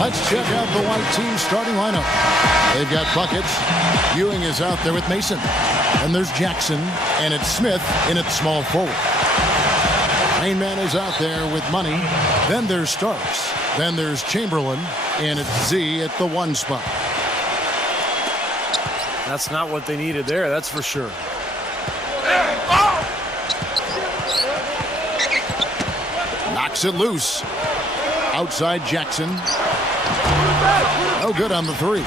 Let's check out the white team's starting lineup. They've got buckets. Ewing is out there with Mason. And there's Jackson, and it's Smith in at small forward. Main man is out there with Money. Then there's Starks. Then there's Chamberlain, and it's Z at the 1 spot. That's not what they needed there, that's for sure. Knocks it loose. Outside Jackson. No good on the 3.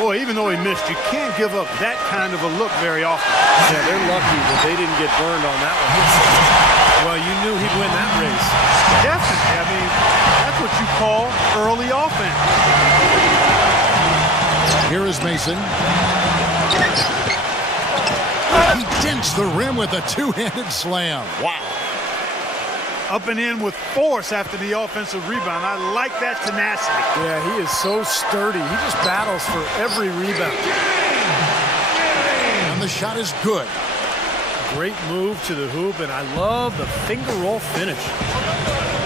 Boy, even though he missed, you can't give up that kind of a look very often. Yeah, they're lucky that they didn't get burned on that one. Well, you knew he'd win that race. Definitely. I mean, that's what you call early offense. Here is Mason. He dents the rim with a 2-handed slam. Wow. Up and in with force after the offensive rebound. I like that tenacity. Yeah, he is so sturdy. He just battles for every rebound. And the shot is good. Great move to the hoop, and I love the finger roll finish.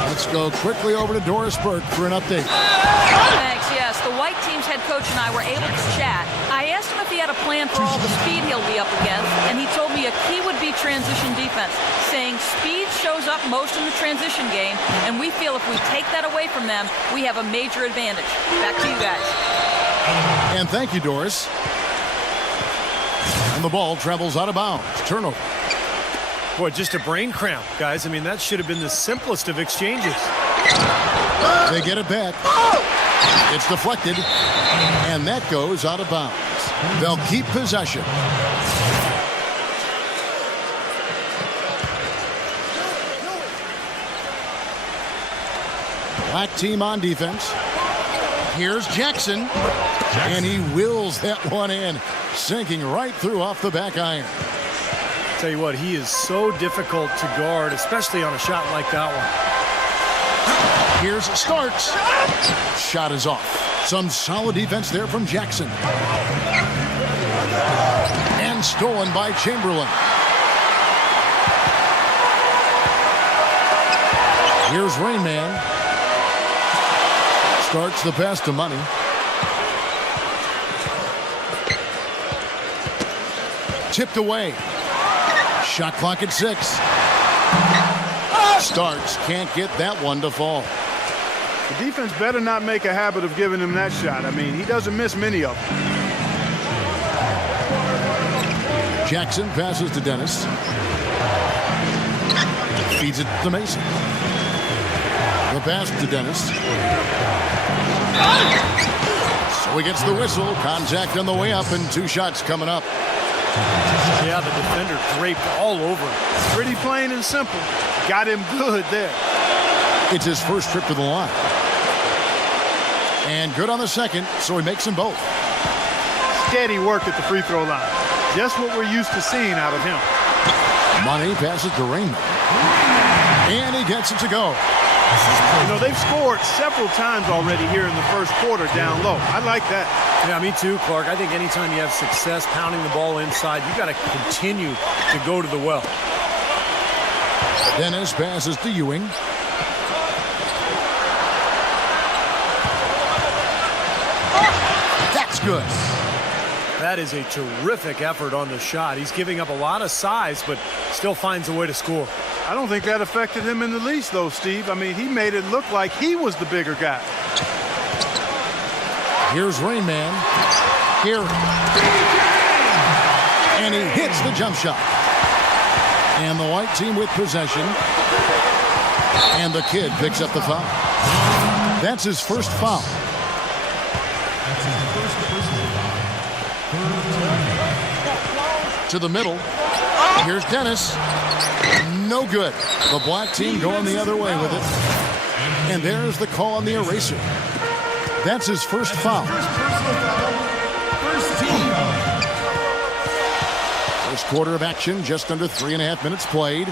Let's go quickly over to Doris Burke for an update. Thanks, yes. The white team's head coach and I were able to chat. I asked him if he had a plan for all the speed he'll be up against, and he told me a key would be transition defense, saying speed shows up most in the transition game, and we feel if we take that away from them, we have a major advantage. Back to you guys. And thank you, Doris. And the ball travels out of bounds. Turnover. Boy, just a brain cramp, guys. I mean, that should have been the simplest of exchanges. They get it back. It's deflected, and that goes out of bounds. They'll keep possession. Black team on defense. Here's Jackson, and he wills that one in, sinking right through off the back iron. Tell you what, he is so difficult to guard, especially on a shot like that one. Here's Starks. Shot is off. Some solid defense there from Jackson. And stolen by Chamberlain. Here's Rain Man. Starts the pass to Money. Tipped away. Shot clock at 6. Starks can't get that one to fall. The defense better not make a habit of giving him that shot. I mean, he doesn't miss many of them. Jackson passes to Dennis. Feeds it to Mason. The pass to Dennis. So he gets the whistle. Contact on the way up and 2 shots coming up. Yeah, the defender draped all over him. Pretty plain and simple. Got him good there. It's his first trip to the line. And good on the second, so he makes them both. Steady work at the free throw line. Just what we're used to seeing out of him. Money passes to Raymond. And he gets it to go. You know, they've scored several times already here in the first quarter down low. I like that. Yeah, me too, Clark. I think anytime you have success pounding the ball inside, you got to continue to go to the well. Dennis passes to Ewing. That's good. That is a terrific effort on the shot. He's giving up a lot of size, but still finds a way to score. I don't think that affected him in the least, though, Steve. I mean, he made it look like he was the bigger guy. Here's Rain Man. Here. And he hits the jump shot. And the white team with possession. And the kid picks up the foul. That's his first foul. To the middle. Here's Dennis. No good. The black team going the other way with it. And there's the call on the eraser. That's his first foul. First quarter of action, just under 3.5 minutes played.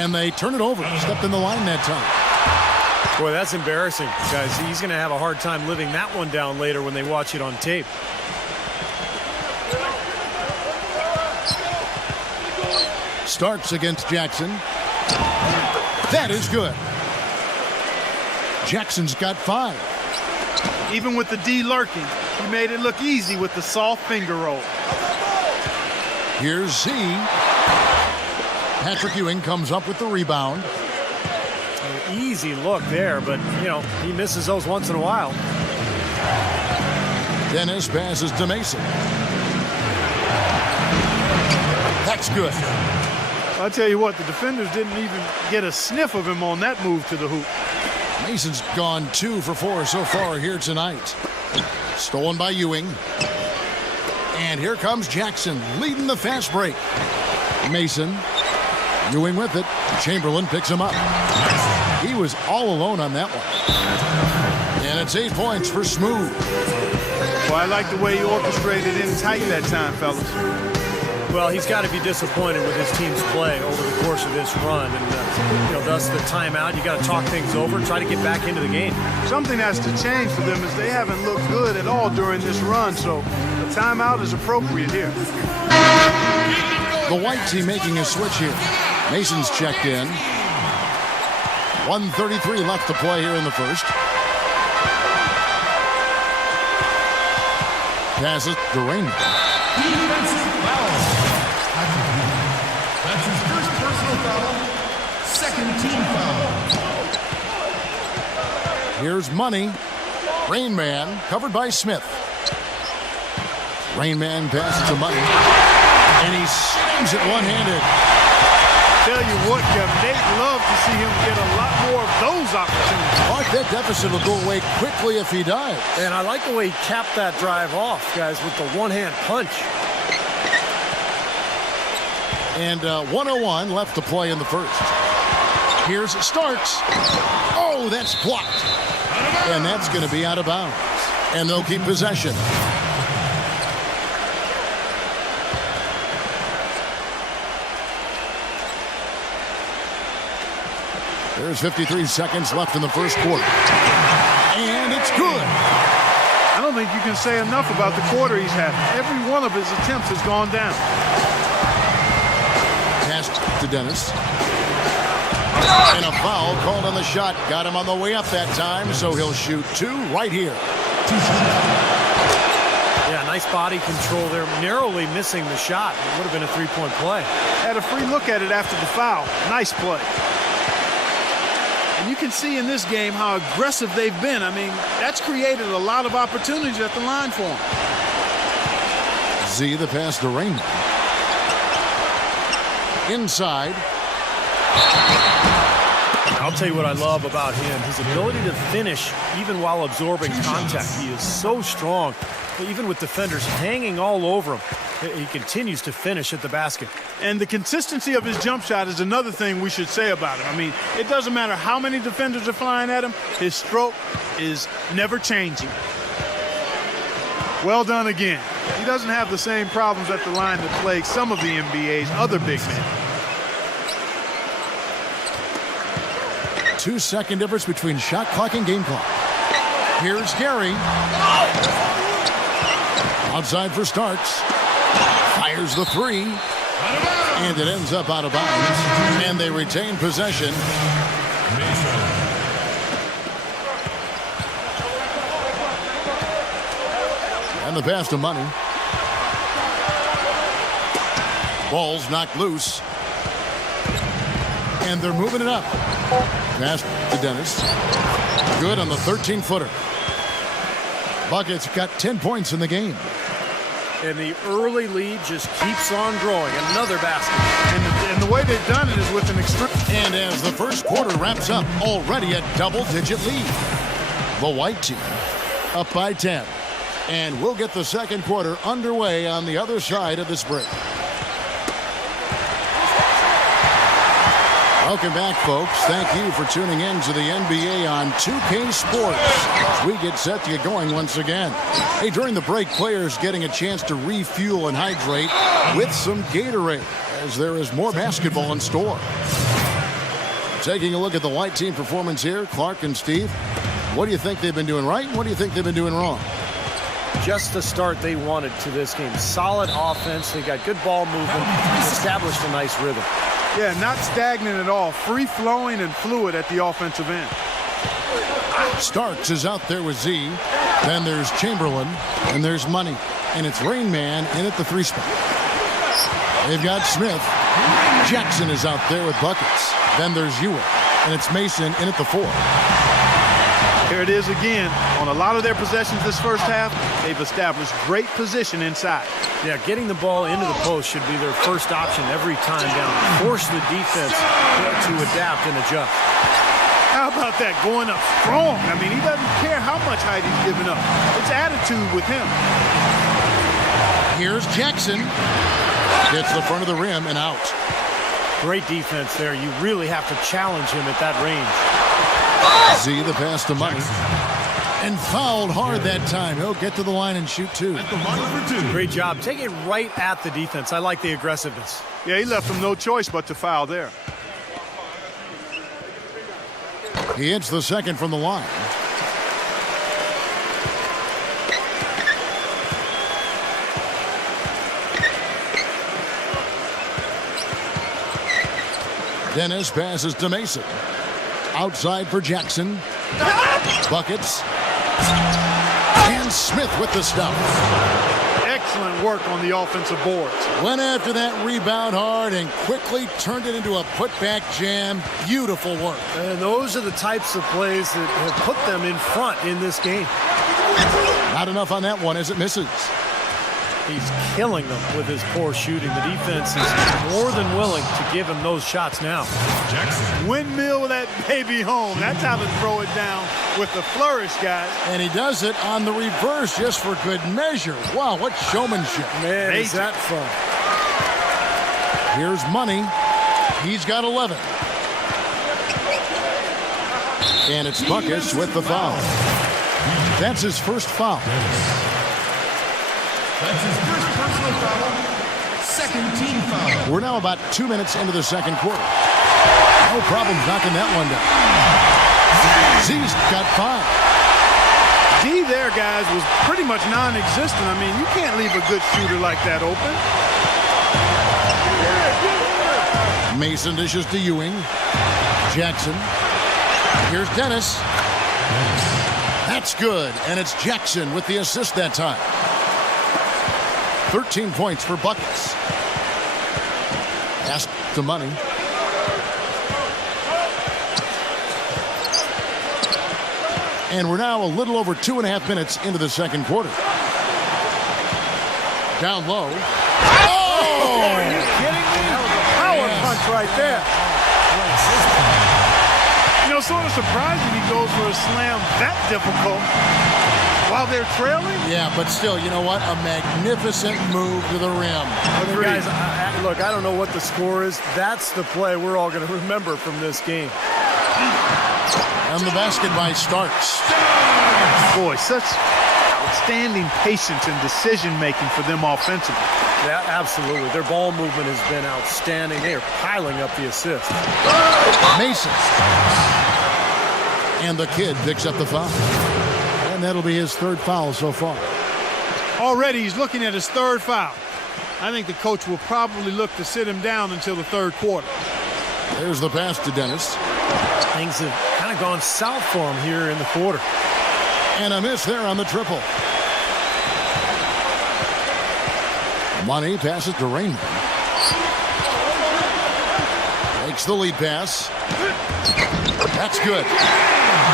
And they turn it over. Stepped in the line that time. Boy, that's embarrassing, guys. He's going to have a hard time living that one down later when they watch it on tape. Starks against Jackson. That is good. Jackson's got 5. Even with the D lurking, he made it look easy with the soft finger roll. Here's Z. Patrick Ewing comes up with the rebound. An easy look there, but, you know, he misses those once in a while. Dennis passes to Mason. That's good. I'll tell you what, the defenders didn't even get a sniff of him on that move to the hoop. Mason's gone 2 for 4 so far here tonight. Stolen by Ewing. And here comes Jackson leading the fast break. Mason. Ewing with it. Chamberlain picks him up. He was all alone on that one. And it's 8 points for Smooth. Well, I like the way he orchestrated in tight that time, fellas. Well, he's got to be disappointed with his team's play over the course of this run. And, you know, thus the timeout. You got to talk things over and try to get back into the game. Something has to change for them as they haven't looked good at all during this run. So the timeout is appropriate here. The white team making a switch here. Mason's checked in. 1:33 left to play here in the first. Passes to Raymond. Defensive foul. That's his first personal foul. Second team foul. Here's Money. Rain Man covered by Smith. Rain Man passes to Money. And he slams it one-handed. Tell you what, Kevin, they'd love to see him get a lot more of those opportunities. Mark, that deficit will go away quickly if he does. And I like the way he capped that drive off, guys, with the one-hand punch. And 1:01 left to play in the first. Here's Starks. Oh, that's blocked. And that's going to be out of bounds. And they'll keep possession. There's 53 seconds left in the first quarter. And it's good. I don't think you can say enough about the quarter he's had. Every one of his attempts has gone down. Pass to Dennis. And a foul called on the shot. Got him on the way up that time, so he'll shoot 2 right here. Yeah, nice body control there. Narrowly missing the shot. It would have been a 3-point play. Had a free look at it after the foul. Nice play. And you can see in this game how aggressive they've been. I mean, that's created a lot of opportunities at the line for them. Z, the pass to Raymond. Inside. I'll tell you what I love about him. His ability to finish even while absorbing contact. He is so strong. Even with defenders hanging all over him, he continues to finish at the basket. And the consistency of his jump shot is another thing we should say about him. I mean, it doesn't matter how many defenders are flying at him. His stroke is never changing. Well done again. He doesn't have the same problems at the line that plague some of the NBA's other big men. 2-second difference between shot clock and game clock. Here's Gary. Outside for Starks. Fires the 3. And it ends up out of bounds. And they retain possession. And the pass to Money. Ball's knocked loose. And they're moving it up. Pass to Dennis. Good on the 13-footer. Buckets got 10 points in the game. And the early lead just keeps on growing. Another basket. And the way they've done it is with an extreme. And as the first quarter wraps up, already a double-digit lead. The white team up by 10. And we'll get the second quarter underway on the other side of this break. Welcome back, folks. Thank you for tuning in to the NBA on 2K Sports as we get set to get going once again. Hey, during the break, players getting a chance to refuel and hydrate with some Gatorade as there is more basketball in store. Taking a look at the white team performance here, Clark and Steve, what do you think they've been doing right and what do you think they've been doing wrong? Just the start they wanted to this game. Solid offense. They got good ball movement. Established a nice rhythm. Yeah, not stagnant at all. Free-flowing and fluid at the offensive end. Starks is out there with Z. Then there's Chamberlain. And there's Money. And it's Rain Man in at the 3 spot. They've got Smith. Jackson is out there with buckets. Then there's Ewing. And it's Mason in at the 4. Here it is again. On a lot of their possessions this first half, they've established great position inside. Yeah, getting the ball into the post should be their first option every time down. Force the defense to adapt and adjust. How about that, going up strong? I mean, he doesn't care how much height he's giving up. It's attitude with him. Here's Jackson. Gets the front of the rim and out. Great defense there. You really have to challenge him at that range. Z, the pass to Money. And fouled hard that time. He'll get to the line and shoot 2. At the line for 2. Great job. Take it right at the defense. I like the aggressiveness. Yeah, he left him no choice but to foul there. He hits the second from the line. Dennis passes to Mason. Outside for Jackson. Buckets. And Smith with the stuff. Excellent work on the offensive boards. Went after that rebound hard and quickly turned it into a putback jam. Beautiful work. And those are the types of plays that have put them in front in this game. Not enough on that one as it misses. He's killing them with his poor shooting. The defense is more than willing to give him those shots now. Jackson. Windmill that baby home. That's how to throw it down with the flourish, guys. And he does it on the reverse just for good measure. Wow, what showmanship. Man, is that fun. Here's Money. He's got 11. And it's Buckets with the foul. That's his first foul. That's his first personal foul. Second team foul. We're now about 2 minutes into the second quarter. No problems knocking that one down. Z's got 5. D there, guys, was pretty much non-existent. I mean, you can't leave a good shooter like that open. Mason dishes to Ewing. Jackson. Here's Dennis. That's good. And it's Jackson with the assist that time. 13 points for Buckets. Pass to Money. And we're now a little over 2.5 minutes into the second quarter. Down low. Oh! Are you kidding me? That was a power punch right there. You know, sort of surprising he goes for a slam that difficult while they're trailing. Yeah, but still, you know what? A magnificent move to the rim. But guys, look, I don't know what the score is. That's the play we're all going to remember from this game. And the basket by Starks. Boy, such outstanding patience and decision-making for them offensively. Yeah, absolutely. Their ball movement has been outstanding. They are piling up the assists. Mason. And the kid picks up the foul. And that'll be his third foul so far. Already he's looking at his third foul. I think the coach will probably look to sit him down until the third quarter. There's the pass to Dennis. Things have kind of gone south for him here in the quarter. And a miss there on the triple. Money passes to Rainman. Makes the lead pass. That's good.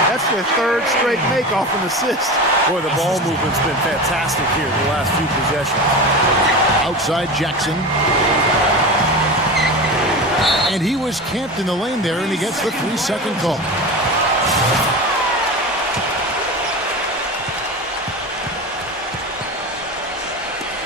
That's their third straight make off an assist. Boy, the ball movement's been fantastic here the last few possessions. Outside Jackson. And he was camped in the lane there, and he gets the 3-second call.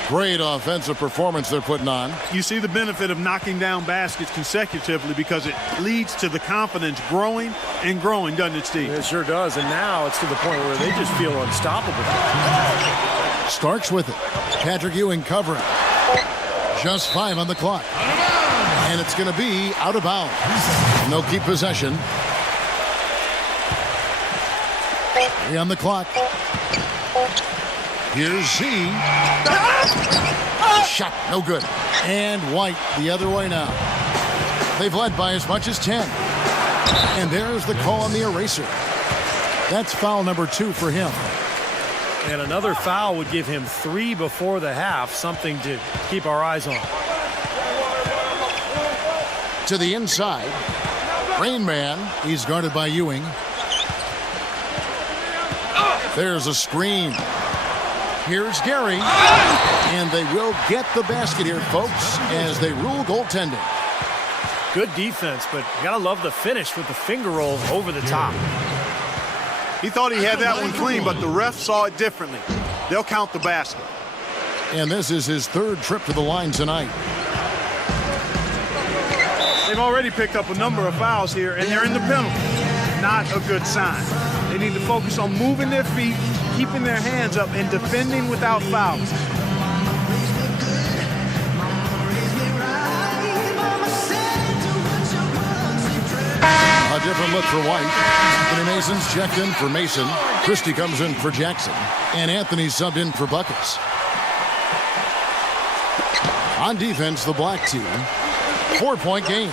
Great offensive performance they're putting on. You see the benefit of knocking down baskets consecutively because it leads to the confidence growing and growing, doesn't it, Steve? It sure does, and now it's to the point where they just feel unstoppable. Starks with it. Patrick Ewing covering. Just 5 on the clock. And it's going to be out of bounds. And they'll keep possession. 3 on the clock. Here's Z. Shot, no good. And White the other way now. They've led by as much as 10. And there's the call on the eraser. That's foul number 2 for him. And another foul would give him 3 before the half, something to keep our eyes on. To the inside. Rain Man, he's guarded by Ewing. There's a screen. Here's Gary. And they will get the basket here, folks, as they rule goaltending. Good defense, but you gotta love the finish with the finger roll over the top. He thought he had that one clean, but the ref saw it differently. They'll count the basket. And this is his 3rd trip to the line tonight. They've already picked up a number of fouls here, and they're in the penalty. Not a good sign. They need to focus on moving their feet, keeping their hands up, and defending without fouls. A different look for White. Anthony Mason's checked in for Mason. Christie comes in for Jackson. And Anthony's subbed in for Buckets. On defense, the black team. 4-point game.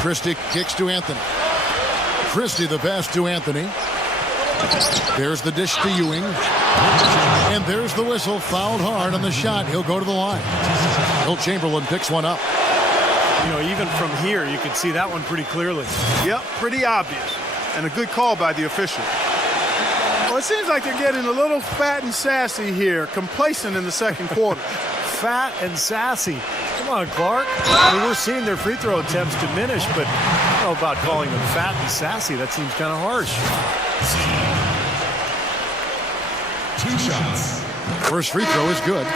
Christie kicks to Anthony. Christie the pass to Anthony. There's the dish to Ewing. And there's the whistle. Fouled hard on the shot. He'll go to the line. Will Chamberlain picks one up. You know, even from here, you can see that one pretty clearly. Yep, pretty obvious. And a good call by the official. Well, it seems like they're getting a little fat and sassy here, complacent in the second quarter. Fat and sassy. Come on, Clark. I mean, we're seeing their free throw attempts diminish, but I don't know about calling them fat and sassy. That seems kind of harsh. 2 shots. First free throw is good.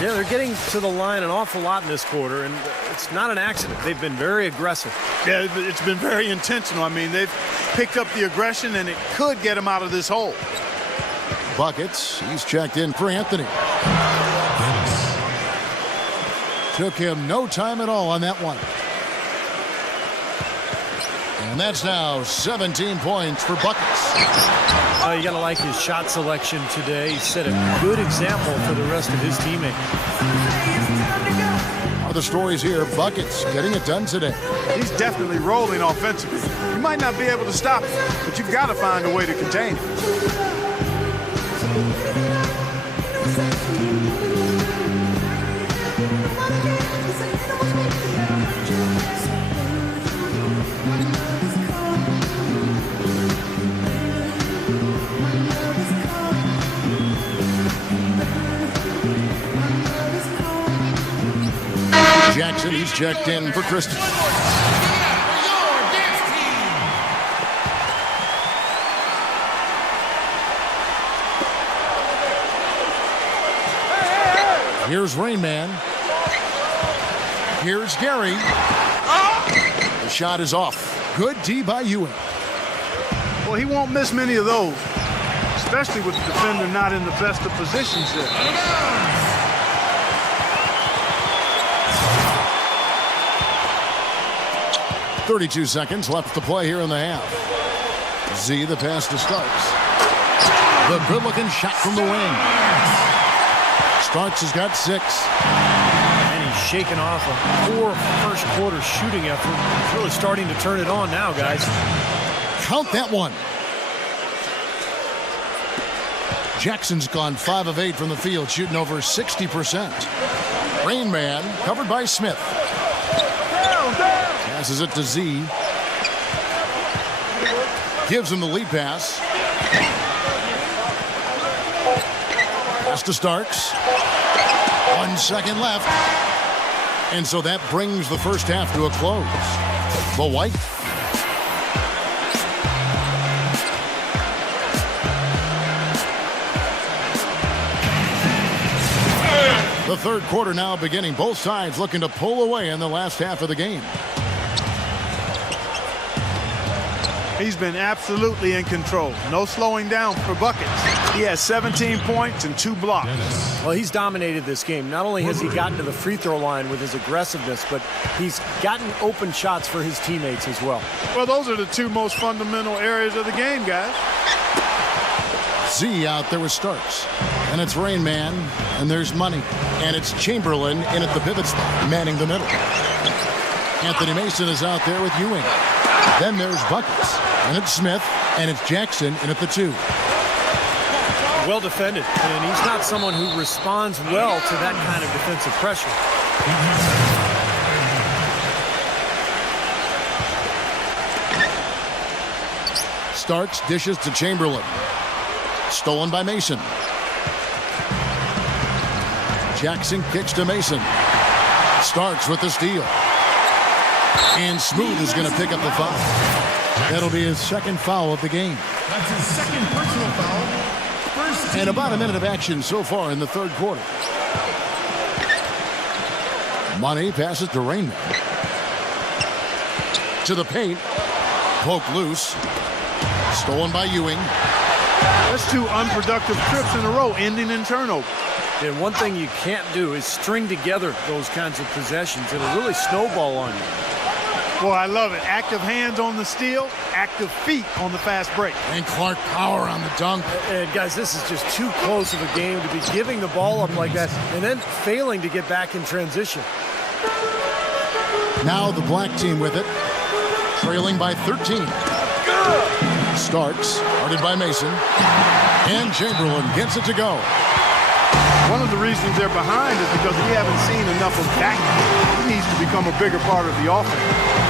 Yeah, they're getting to the line an awful lot in this quarter, and it's not an accident. They've been very aggressive. Yeah, it's been very intentional. I mean, they've picked up the aggression, and it could get them out of this hole. Buckets, he's checked in for Anthony. Took him no time at all on that one. And that's now 17 points for Buckets. You got to like his shot selection today. He set a good example for the rest of his teammates. Other stories here, Buckets getting it done today. He's definitely rolling offensively. You might not be able to stop him, but you've got to find a way to contain him. Jackson, he's checked in for Christie. Here's Rain Man. Here's Gary. The shot is off. Good D by Ewing. Well, he won't miss many of those, especially with the defender not in the best of positions there. 32 seconds left to play here in the half. Z, the pass to Starks. The good-looking shot from the wing. Starks has got 6. And he's shaking off a poor first quarter shooting effort. He's really starting to turn it on now, guys. Count that one. Jackson's gone 5 of 8 from the field, shooting over 60%. Rain Man covered by Smith. Passes it to Z. Gives him the lead pass. Pass to Starks. 1 second left. And so that brings the first half to a close. The White. The third quarter now beginning. Both sides looking to pull away in the last half of the game. He's been absolutely in control. No slowing down for Buckets. He has 17 points and 2 blocks. Well, he's dominated this game. Not only has he gotten to the free throw line with his aggressiveness, but he's gotten open shots for his teammates as well. Well, those are the 2 most fundamental areas of the game, guys. Z out there with Starks. And it's Rain Man, and there's Money. And it's Chamberlain in at the pivot spot, manning the middle. Anthony Mason is out there with Ewing. Then there's Buckets, and it's Smith, and it's Jackson in at the 2. Well defended, and he's not someone who responds well to that kind of defensive pressure. Starks dishes to Chamberlain. Stolen by Mason. Jackson kicks to Mason. Starks with the steal. And Smooth is going to pick up the foul. That'll be his second foul of the game. That's his second personal foul. First And about a minute of action so far in the third quarter. Money passes to Rainman. To the paint. Poke loose. Stolen by Ewing. That's 2 unproductive trips in a row, ending in turnover. And one thing you can't do is string together those kinds of possessions. It'll really snowball on you. Boy, I love it. Active hands on the steal, active feet on the fast break. And Clark Power on the dunk. And guys, this is just too close of a game to be giving the ball up like that and then failing to get back in transition. Now the black team with it. Trailing by 13. Starks, guarded by Mason. And Chamberlain gets it to go. One of the reasons they're behind is because we haven't seen enough of that. He needs to become a bigger part of the offense.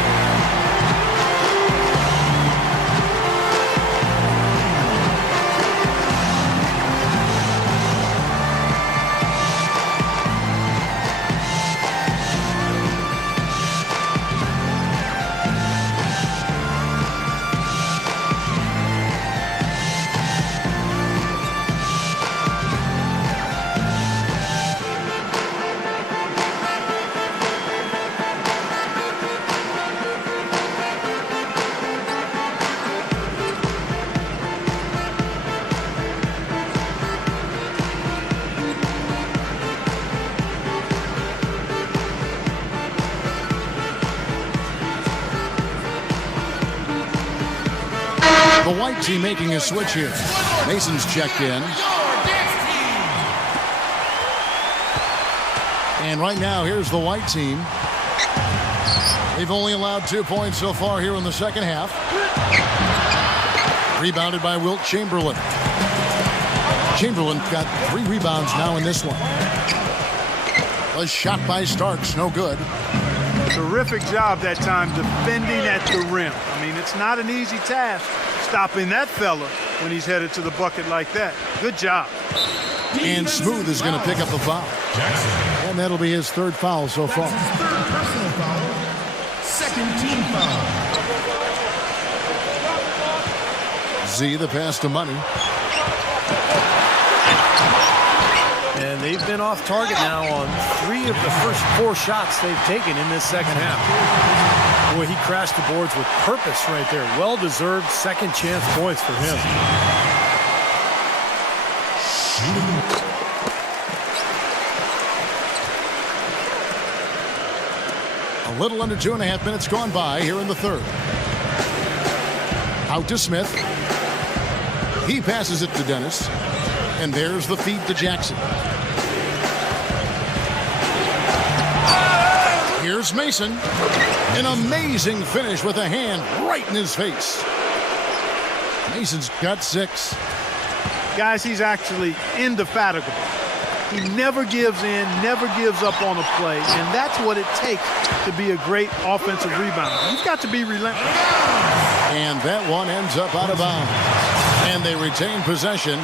The white team making a switch here. Mason's checked in. And right now, here's the white team. They've only allowed 2 points so far here in the second half. Rebounded by Wilt Chamberlain. Chamberlain got 3 rebounds now in this one. A shot by Starks, no good. Terrific job that time defending at the rim. I mean, it's not an easy task stopping that fella when he's headed to the bucket like that. Good job. And Smooth is going to pick up the foul. And that'll be his 3rd foul so far. That's his 3rd personal foul. 2nd team foul. Z, the pass to Money. And they've been off target now on 3 of the first 4 shots they've taken in this second half. Boy, he crashed the boards with purpose right there. Well-deserved second chance points for him. A little under 2.5 minutes gone by here in the third. Out to Smith. He passes it to Dennis. And there's the feed to Jackson. Here's Mason. An amazing finish with a hand right in his face. Mason's got 6. Guys, he's actually indefatigable. He never gives in, never gives up on a play, and that's what it takes to be a great offensive rebounder. You've got to be relentless. And that one ends up out of bounds. And they retain possession.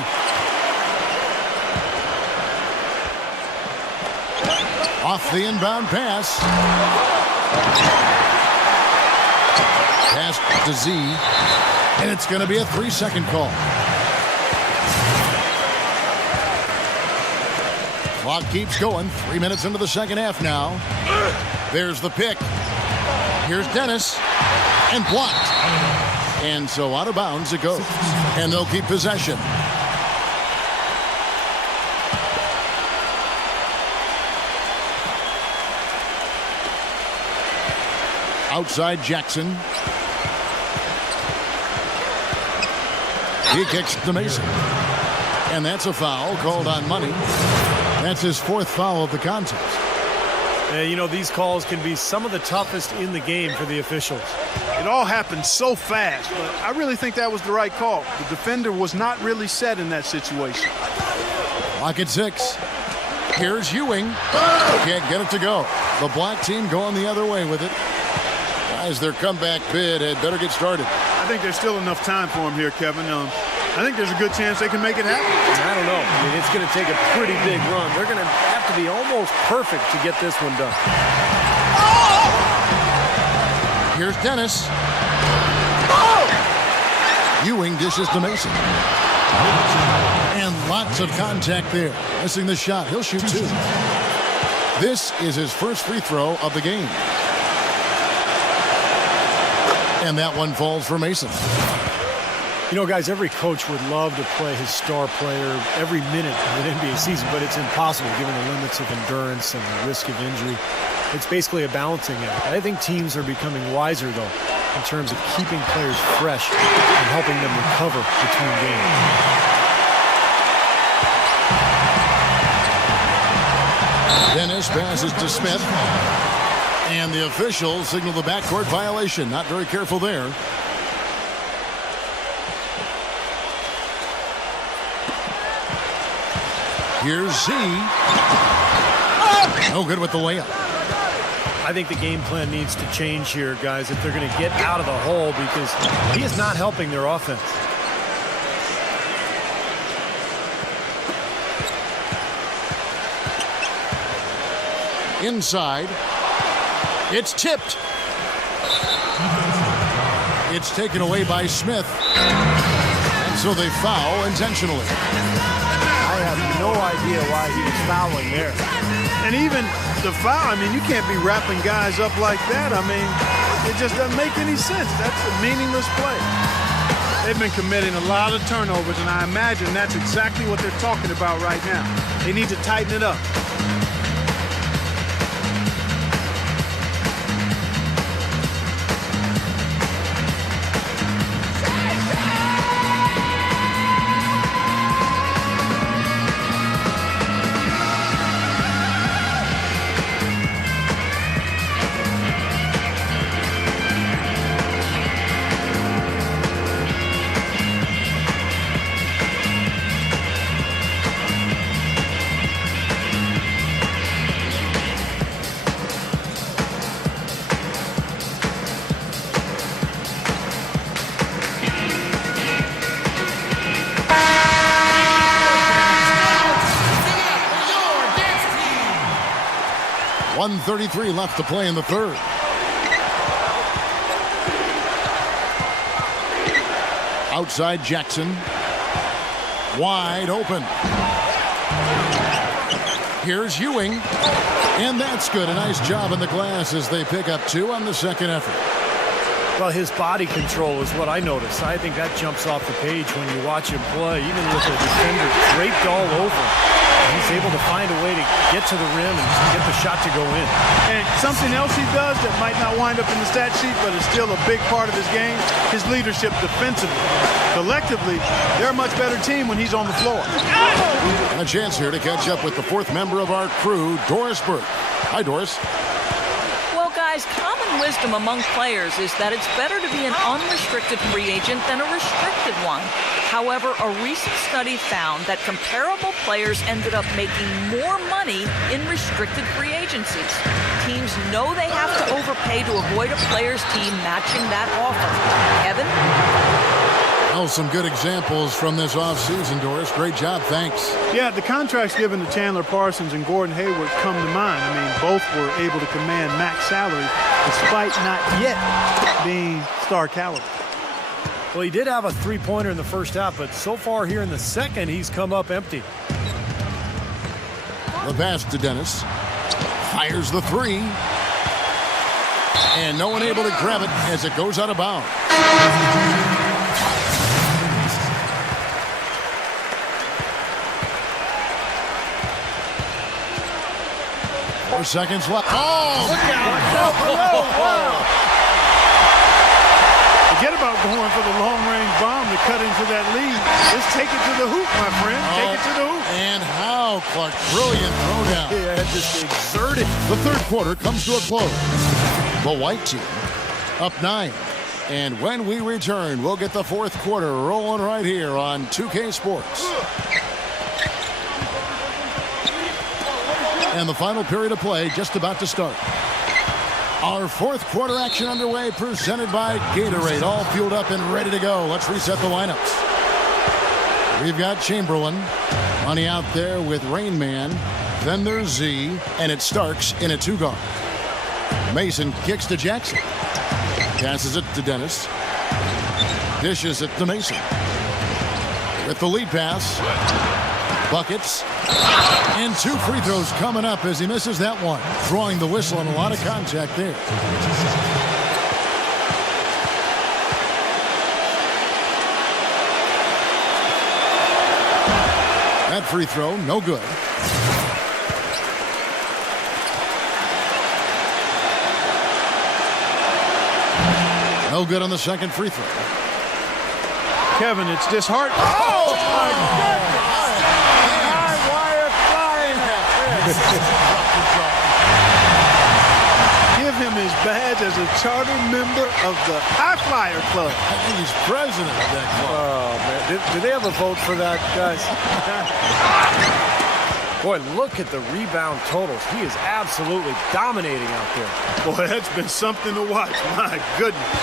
Off the inbound pass. Pass to Z. And it's going to be a 3-second call. Clock keeps going. 3 minutes into the second half now. There's the pick. Here's Dennis. And blocked. And so out of bounds it goes. And they'll keep possession. Outside Jackson. He kicks to Mason. And that's a foul called on Money. That's his 4th foul of the contest. Yeah, you know, these calls can be some of the toughest in the game for the officials. It all happened so fast, but I really think that was the right call. The defender was not really set in that situation. Lock at 6. Here's Ewing. Can't get it to go. The black team going the other way with it. Guys, their comeback bid had better get started. I think there's still enough time for him here, Kevin. I think there's a good chance they can make it happen. I don't know. I mean, it's going to take a pretty big run. They're going to have to be almost perfect to get this one done. Here's Dennis. Ewing dishes to Mason. And lots of contact there. Missing the shot. He'll shoot 2. This is his first free throw of the game. And that one falls for Mason. You know, guys, every coach would love to play his star player every minute of an NBA season, but it's impossible given the limits of endurance and the risk of injury. It's basically a balancing act. I think teams are becoming wiser, though, in terms of keeping players fresh and helping them recover between games. Dennis passes to Smith. And the officials signal the backcourt violation. Not very careful there. Here's Z. No good with the layup. I think the game plan needs to change here, guys, if they're going to get out of the hole, because he is not helping their offense. Inside. It's tipped. It's taken away by Smith. And so they foul intentionally. I have no idea why he was fouling there. And even the foul, I mean, you can't be wrapping guys up like that. I mean, it just doesn't make any sense. That's a meaningless play. They've been committing a lot of turnovers, and I imagine that's exactly what they're talking about right now. They need to tighten it up. .133 left to play in the third. Outside Jackson. Wide open. Here's Ewing. And that's good. A nice job in the glass as they pick up 2 on the second effort. Well, his body control is what I notice. I think that jumps off the page when you watch him play, even with the defender draped all over him. He's able to find a way to get to the rim and get the shot to go in. And something else he does that might not wind up in the stat sheet, but is still a big part of his game, his leadership defensively. Collectively, they're a much better team when he's on the floor. A chance here to catch up with the 4th member of our crew, Doris Burke. Hi, Doris. Well, guys, common wisdom among players is that it's better to be an unrestricted free agent than a restricted one. However, a recent study found that comparable players ended up making more money in restricted free agencies. Teams know they have to overpay to avoid a player's team matching that offer. Kevin? Well, some good examples from this offseason, Doris. Great job. Thanks. Yeah, the contracts given to Chandler Parsons and Gordon Hayward come to mind. I mean, both were able to command max salary despite not yet being star caliber. Well, he did have a three-pointer in the first half, but so far here in the second, he's come up empty. The pass to Dennis. Fires the 3. And no one able to grab it as it goes out of bounds. 4 seconds left. Oh! Look out! Forget about going for the long-range bomb to cut into that lead. Just take it to the hoop, my friend. Take it to the hoop. And how, Clark, brilliant throwdown. Yeah, just exerted. The third quarter comes to a close. The white team up 9. And when we return, we'll get the fourth quarter rolling right here on 2K Sports. And the final period of play just about to start. Our fourth quarter action underway, presented by Gatorade. All fueled up and ready to go. Let's reset the lineups. We've got Chamberlain. Money out there with Rain Man. Then there's Z, and it's Starks in a 2-guard. Mason kicks to Jackson. Passes it to Dennis. Dishes it to Mason. With the lead pass. Buckets. And 2 free throws coming up as he misses that one. Throwing the whistle and a lot of contact there. That free throw, no good. No good on the second free throw. Kevin, it's disheartening. Oh, my goodness! High wire flying. Give him his badge as a charter member of the High Flyer Club. I think he's president of that club. Oh, man. Did they have a vote for that, guys? Boy, look at the rebound totals. He is absolutely dominating out there. Boy, that's been something to watch. My goodness.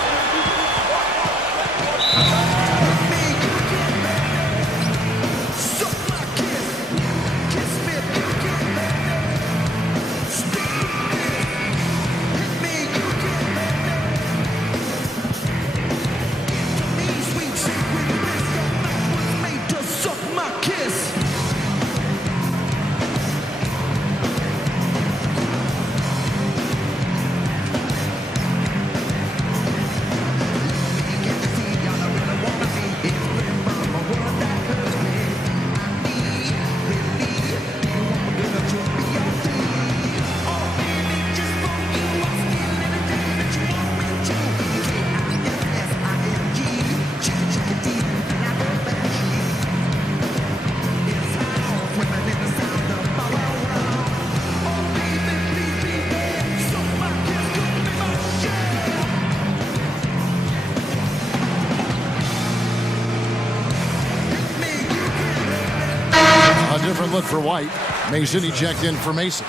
Different look for White. Mason ejected in for Mason.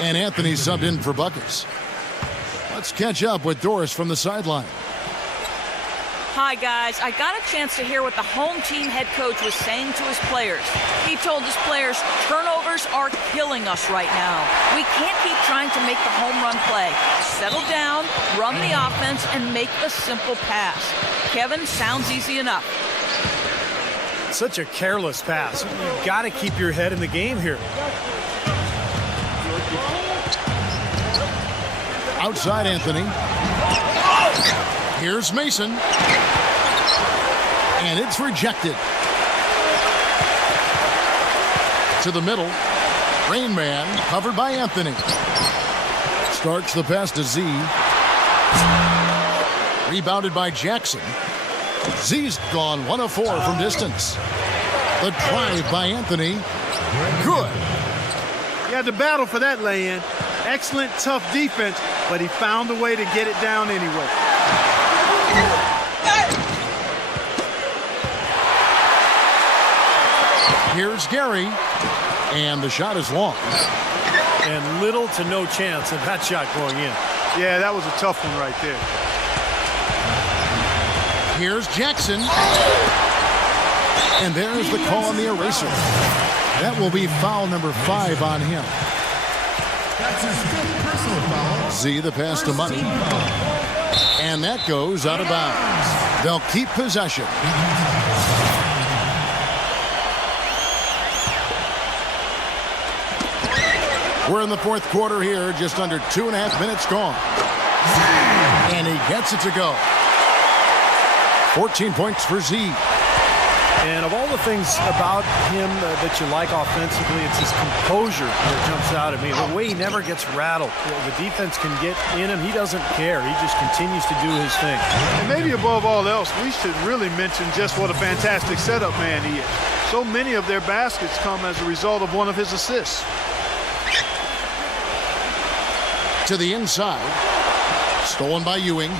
And Anthony subbed in for Buckets. Let's catch up with Doris from the sideline. Hi, guys. I got a chance to hear what the home team head coach was saying to his players. He told his players, turnovers are killing us right now. We can't keep trying to make the home run play. Settle down, run the offense, and make the simple pass. Kevin, sounds easy enough. Such a careless pass. You've got to keep your head in the game here. Outside Anthony. Here's Mason. And it's rejected. To the middle. Rain Man covered by Anthony. Starts the pass to Z. Rebounded by Jackson. Z's gone 1 of 4 from distance. The drive by Anthony. Good. He had to battle for that lay-in. Excellent, tough defense, but he found a way to get it down anyway. Here's Gary. And the shot is long. And little to no chance of that shot going in. Yeah, that was a tough one right there. Here's Jackson. And there's the call on the eraser. That will be foul number 5 on him. That's his 5th personal foul. Z the pass to Money. And that goes out of bounds. They'll keep possession. We're in the fourth quarter here, just under 2.5 minutes gone. And he gets it to go. 14 points for Z. And of all the things about him that you like offensively, it's his composure that jumps out at me. The way he never gets rattled. The defense can get in him. He doesn't care. He just continues to do his thing. And maybe above all else, we should really mention just what a fantastic setup man he is. So many of their baskets come as a result of one of his assists. To the inside. Stolen by Ewing.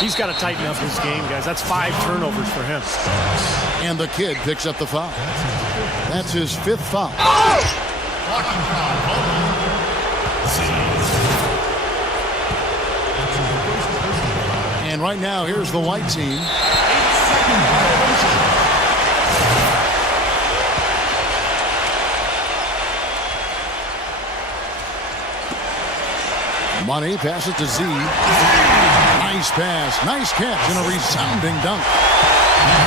He's got to tighten up his game, guys. That's 5 turnovers for him. And the kid picks up the foul. That's his 5th foul. And right now, here's the white team. Money passes to Z. Nice pass, nice catch, and a resounding dunk.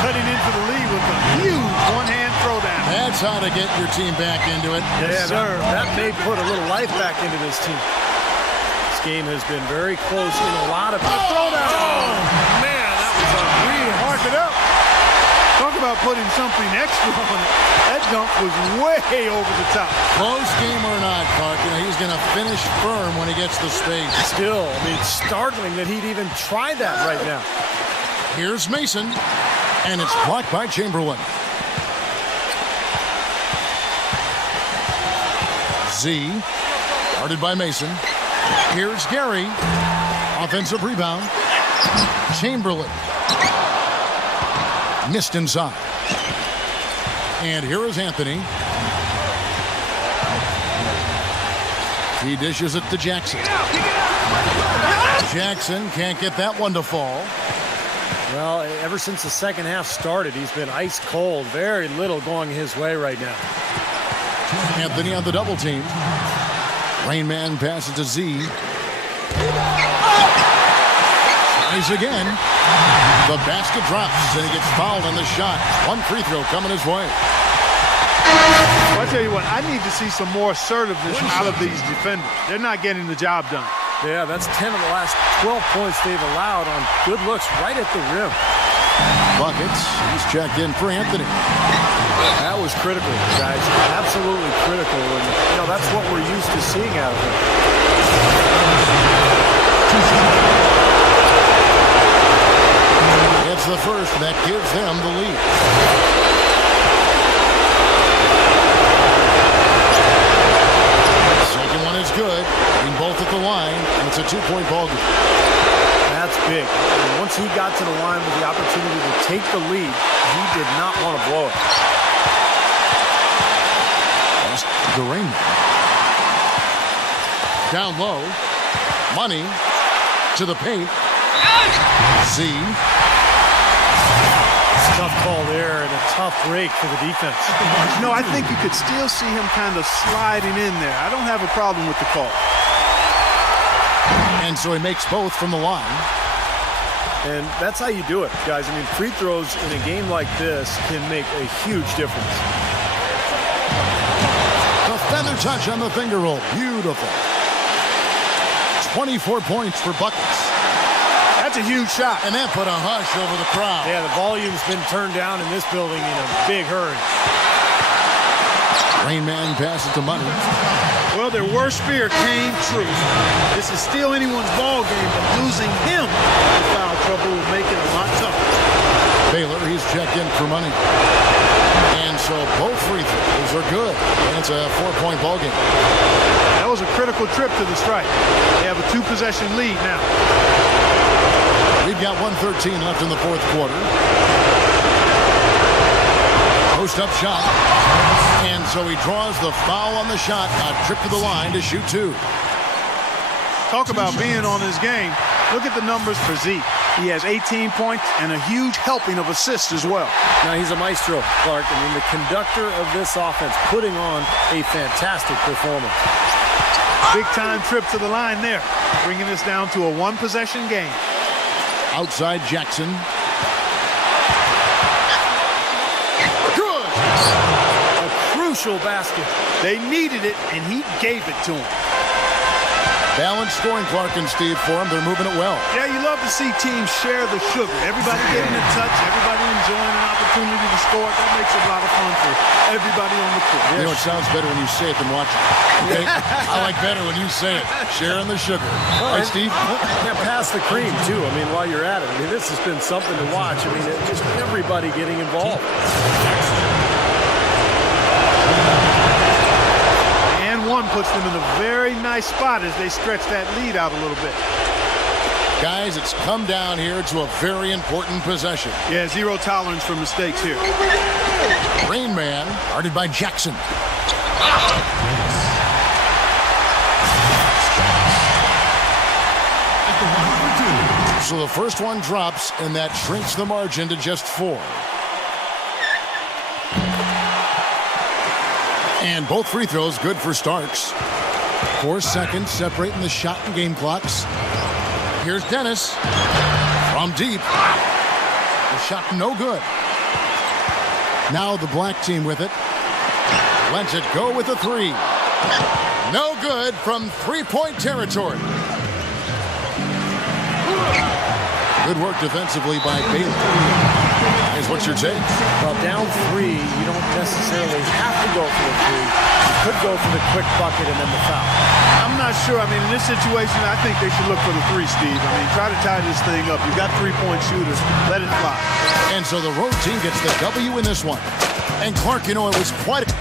Cutting into the lead with a huge one-hand throwdown. That's how to get your team back into it. Yes, sir. That may put a little life back into this team. This game has been very close in a lot of throwdown. Oh, man, that was unreal. Mark it up. Talk about putting something extra on it. That dunk was way over the top. Close game or not, Clark, he's going to finish firm when he gets the space. Still, I mean, it's startling that he'd even try that right now. Here's Mason, and it's blocked by Chamberlain. Z, guarded by Mason. Here's Gary. Offensive rebound. Chamberlain. Missed inside. And here is Anthony. He dishes it to Jackson. Jackson can't get that one to fall. Well, ever since the second half started, he's been ice cold. Very little going his way right now. Anthony on the double team. Rain Man passes to Z. Tries again. The basket drops, and he gets fouled on the shot. One free throw coming his way. Well, I tell you what, I need to see some more assertiveness out of these defenders. They're not getting the job done. Yeah, that's 10 of the last 12 points they've allowed on good looks right at the rim. Buckets. He's checked in for Anthony. That was critical, guys. Absolutely critical. And, that's what we're used to seeing out of him. It's the first that gives them the lead. Second one is good. Being both at the line, and it's a 2-point ball game. That's big. And once he got to the line with the opportunity to take the lead, he did not want to blow it. That's the Rain. Down low. Money to the paint. Z. Tough call there and a tough break for the defense. I think you could still see him kind of sliding in there. I don't have a problem with the call. And so he makes both from the line. And that's how you do it, guys. I mean, free throws in a game like this can make a huge difference. The feather touch on the finger roll. Beautiful. 24 points for Buckets. That's a huge shot. And that put a hush over the crowd. Yeah, the volume's been turned down in this building in a big hurry. Rain Man passes to Money. Well, their worst fear came true. This is still anyone's ball game, but losing him in foul trouble will make it a lot tougher. Baylor, he's checked in for Money. And so both free throws are good. And it's a 4-point ball game. That was a critical trip to the strike. They have a 2-possession lead now. We've got 1:13 left in the fourth quarter. Post-up shot. And so he draws the foul on the shot. A trip to the line to shoot 2. Talk about being on his game. Look at the numbers for Z. He has 18 points and a huge helping of assists as well. Now, he's a maestro, Clark. I mean, the conductor of this offense, putting on a fantastic performance. Big-time trip to the line there, bringing us down to a 1-possession game. Outside Jackson. Good! A crucial basket. They needed it, and he gave it to him. Balanced scoring, Clark and Steve, for them. They're moving it well. Yeah, you love to see teams share the sugar. Everybody getting a touch, everybody enjoying an opportunity to score. That makes it a lot of fun for everybody on the court. You know, it sounds better when you say it than watch it. Okay? I like better when you say it. Sharing the sugar. Right, Steve? Yeah, pass the cream, too. I mean, while you're at it. I mean, this has been something to watch. I mean, just everybody getting involved. And one puts them in a very nice spot as they stretch that lead out a little bit. Guys, it's come down here to a very important possession. Yeah, zero tolerance for mistakes here. Rain Man, guarded by Jackson. So the first one drops, and that shrinks the margin to just 4. And both free throws good for Starks. 4 seconds separating the shot and game clocks. Here's Dennis from deep. The shot no good. Now the black team with it. Lets it go with a 3. No good from three-point territory. Good work defensively by Bailey. Here's what's your take? Well, down 3, you don't necessarily have to go for the 3. You could go for the quick bucket and then the foul. I'm not sure. I mean, in this situation, I think they should look for the 3, Steve. I mean, try to tie this thing up. You've got three-point shooters. Let it fly. And so the road team gets the W in this one. And Clark, you know, it was quite a...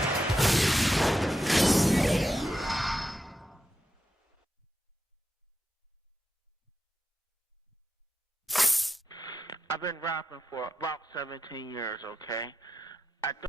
I've been rapping for about 17 years, okay?